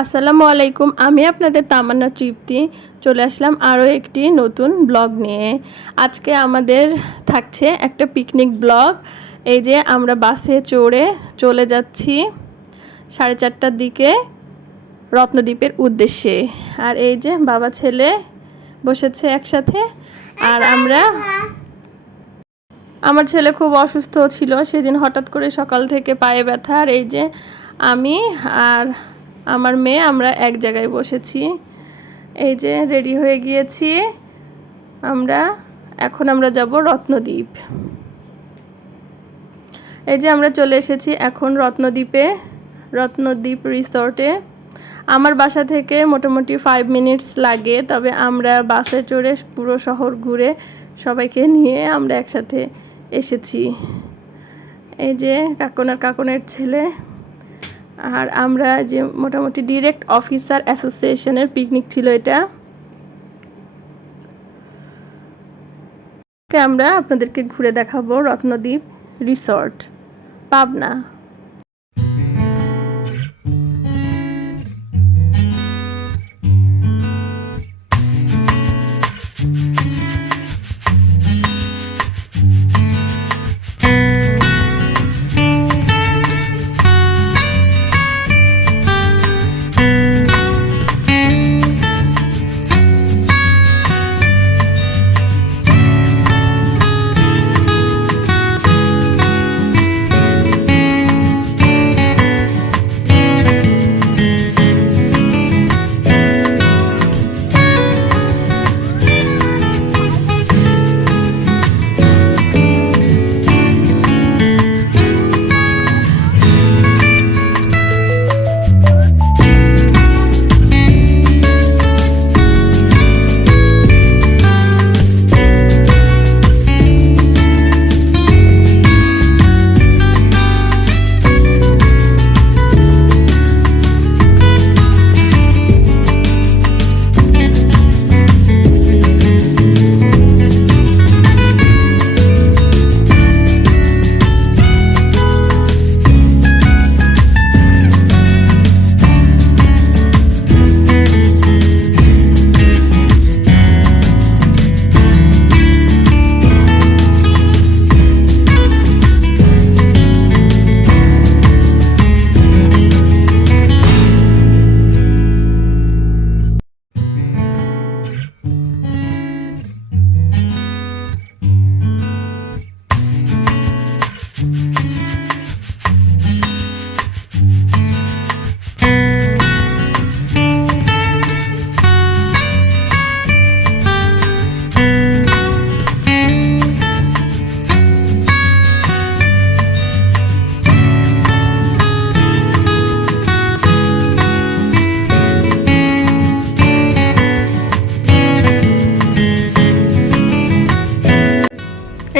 আসসালামু আলাইকুম, আমি আপনাদের তামান্না তৃপ্তি। চলে আসলাম আরও একটি নতুন ব্লগ নিয়ে। আজকে আমাদের থাকছে একটা পিকনিক ব্লগ। এই যে আমরা বাসে চড়ে চলে যাচ্ছি সাড়ে চারটার দিকে রত্নদ্বীপের উদ্দেশ্যে। আর এই যে বাবা, ছেলে বসেছে একসাথে। আর আমরা আমার ছেলে খুব অসুস্থ ছিল, সেদিন হঠাৎ করে সকাল থেকে পায়ে ব্যথা। আর এই যে আমি আর আমার মেয়ে, আমরা এক জায়গায় বসেছি। এই যে রেডি হয়ে গিয়েছি। আমরা, এখন আমরা যাব রত্নদ্বীপ। এই যে আমরা চলে এসেছি এখন রত্নদ্বীপে, রত্নদ্বীপ রিসর্টে আমার বাসা থেকে মোটামুটি ফাইভ মিনিটস লাগে, তবে আমরা বাসে চড়ে পুরো শহর ঘুরে সবাইকে নিয়ে আমরা একসাথে এসেছি। এই যে কাকনার কাকনের ছেলে। আর আমরা যে মোটামুটি ডিরেক্ট অফিসার অ্যাসোসিয়েশনের পিকনিক ছিল এটা। আমরা আপনাদেরকে ঘুরে দেখাবো রত্নদ্বীপ রিসর্ট পাবনা।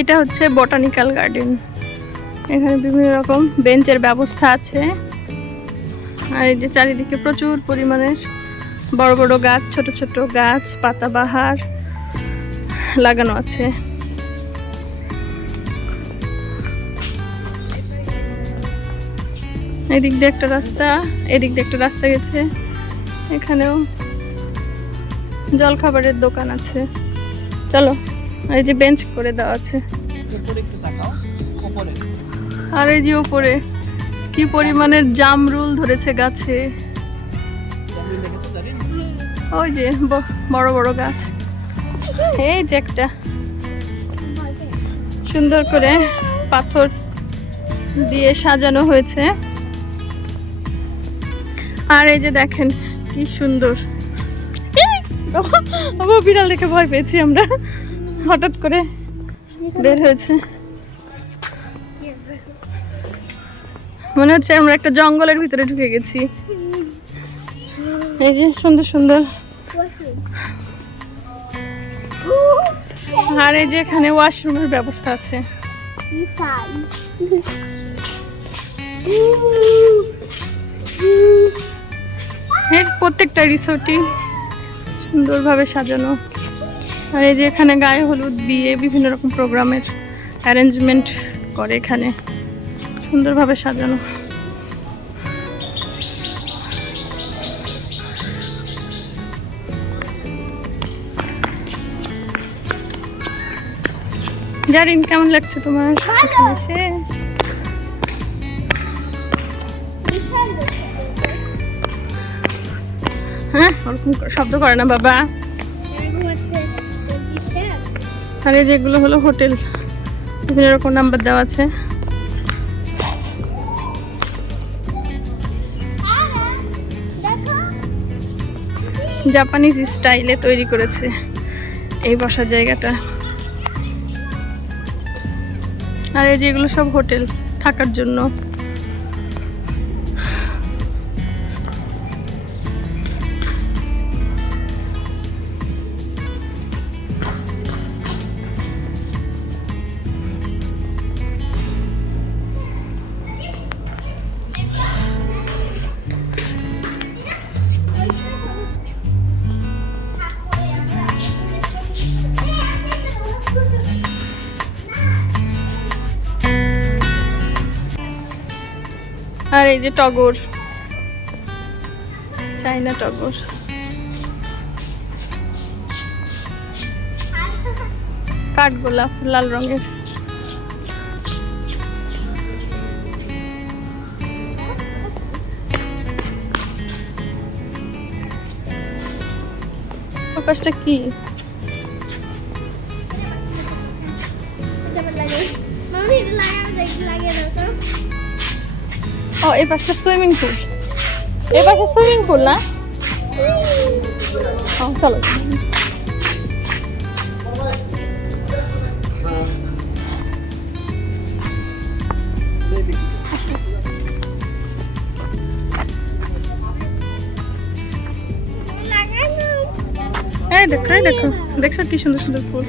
এইটা হচ্ছে বটানিক্যাল গার্ডেন এখানে বিভিন্ন রকম বেঞ্চের ব্যবস্থা আছে। আর এই যে চারিদিকে প্রচুর পরিমাণের বড় বড় গাছ, ছোট ছোট গাছ পাতাবাহার লাগানো আছে। এদিক দিয়ে একটা রাস্তা, এদিক দিয়ে একটা রাস্তা গেছে। এখানেও জলখাবারের দোকান আছে। চলো। এই যে বেঞ্চ করে দেওয়া আছে। আর এই যে উপরে, কি পরিমাণের জামরুল ধরেছে গাছে। ওই যে বড় বড় গাছ। এই যে একটা। সুন্দর করে পাথর দিয়ে সাজানো হয়েছে। আর এই যে দেখেন, কি সুন্দর। বাবা বিড়াল দেখে ভয় পেয়েছি আমরা। হঠাৎ করে বের হয়েছে। মনে হচ্ছে আমরা একটা জঙ্গলের ভিতরে ঢুকে গেছি। এই যে সুন্দর সুন্দর। আর এই যে এখানে ওয়াশরুমের ব্যবস্থা আছে। প্রত্যেকটা রিসোর্টই সুন্দরভাবে সাজানো। আর এই যে এখানে গায়ে হলুদ বিয়ে বিভিন্ন রকম প্রোগ্রামের অ্যারেঞ্জমেন্ট করে এখানে। সুন্দরভাবে সাজানো। জারিন কেমন লাগছে তোমার? এসে? হ্যাঁ ওরকম শব্দ করে না বাবা। আর এই যেগুলো হলো হোটেল, বিভিন্ন রকম নাম্বার দেওয়া আছে। জাপানিজ স্টাইলে তৈরি করেছে এই বসার জায়গাটা। আর এই যেগুলো সব হোটেল থাকার জন্য। আর এই যে টগর। চাইনা টগর। কাঠগোলাপ লাল রঙের। কি? ও পাশটা সুইমিং পুল। এই পাশে সুইমিং পুল না? চলো। দেখো দেখো। দেখছ কি সুন্দর সুন্দর ফুল?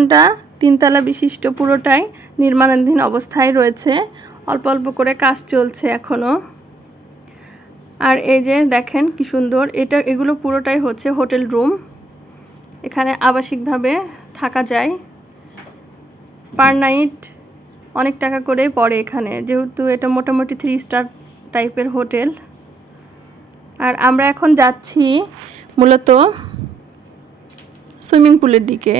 ভবনটা তিনতলা বিশিষ্ট, পুরোটাই নির্মাণাধীন অবস্থায় রয়েছে। অল্প অল্প করে কাজ চলছে এখনও আর এই যে দেখেন কি সুন্দর, এটা, এগুলো পুরোটাই হচ্ছে হোটেল রুম। এখানে আবাসিকভাবে থাকা যায়। পার নাইট অনেক টাকা করে পড়ে এখানে, যেহেতু এটা মোটামুটি থ্রি স্টার টাইপের হোটেল। আর আমরা এখন যাচ্ছি মূলত সুইমিং পুলের দিকে।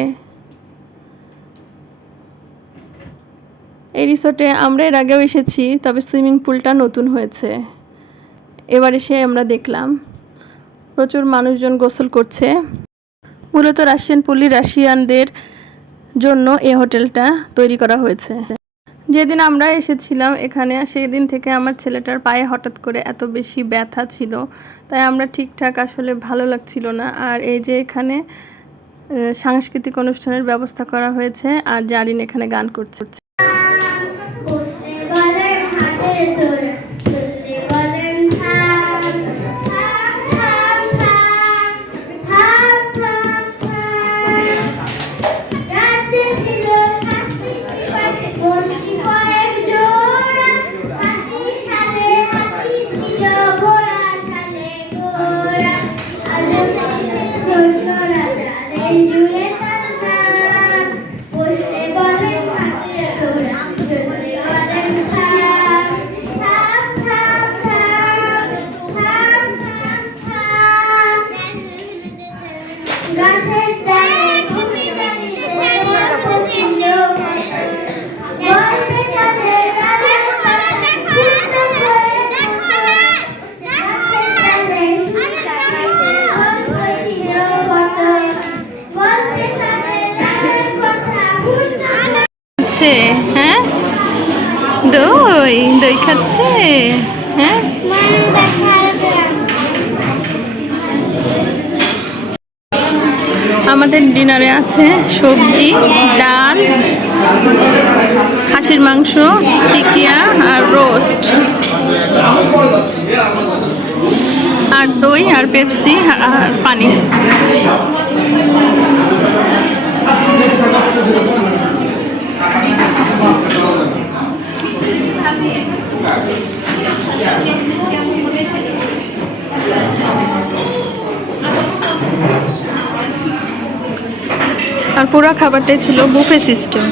এই রিসোর্টে আমরা এর আগেও এসেছি, তবে সুইমিং পুলটা নতুন হয়েছে। এবার এসে আমরা দেখলাম, প্রচুর মানুষজন গোসল করছে। মূলত রাশিয়ান পুলি রাশিয়ানদের জন্য এই হোটেলটা তৈরি করা হয়েছে। যেদিন আমরা এসেছিলাম এখানে, সেই দিন থেকে আমার ছেলেটার পায়ে হঠাৎ করে এত বেশি ব্যথা ছিল, তাই আমরা ঠিকঠাক আসলে ভালো লাগছিল না। আর এই যে এখানে সাংস্কৃতিক অনুষ্ঠানের ব্যবস্থা করা হয়েছে, আর জারিন এখানে গান করছে। হ্যাঁ? দই দই খাচ্ছে? হ্যাঁ? আমাদের ডিনারে আছে সবজি, ডাল, খাসির মাংস, টিকিয়া আর রোস্ট। আর দই আর পেপসি আর পানি। আর পুরো খাবারটাই ছিল বুফে সিস্টেম